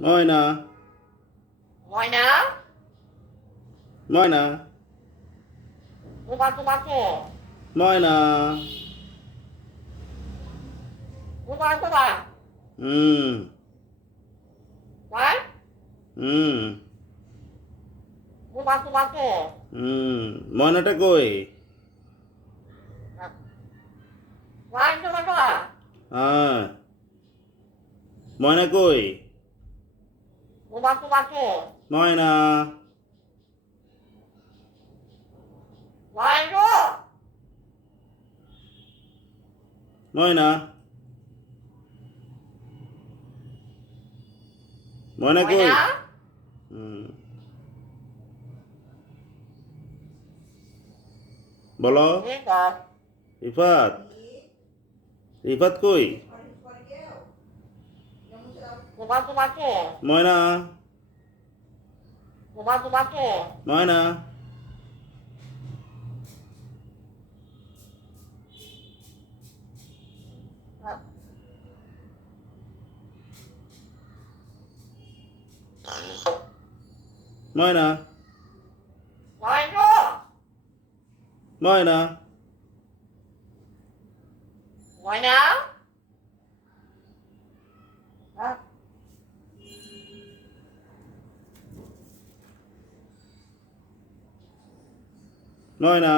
ময়না ময়না ময়না তোমাকে ময়না তোমার হুম হ্যাঁ হুম তোমাকে হুম ময়নাটা কই? তোমাকে হ্যাঁ ময়না কই? তোমাকে ময়না ময়না ময়না ময়না কই? ময়না হুম বলো রিফাত রিফাত কই? তোমাকে ময়না তোমাকে ময়না ময়না ময়না ময়না ময়না ময়না